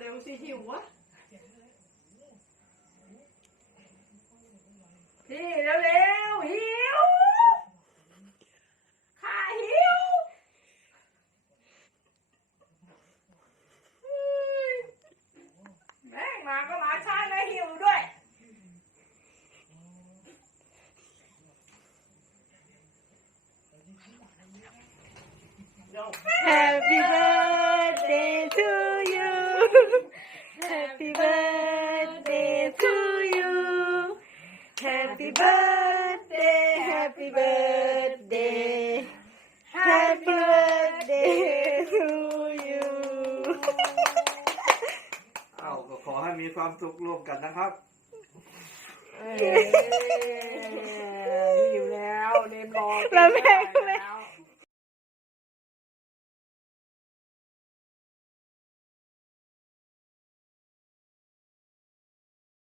เร็วๆสิหิววะพี่เร็วๆหิวข้าหิวแม่งมาก็มาช้านะหิวด้วย Happy. Happy birthday to you. Happy birthday, happy birthday. Happy birthday to you. เอาก็ขอให้มีความสุขร่วมกันนะครับหิวแล้วเนมรอแล้วแม่กินไม่ได้แล้ว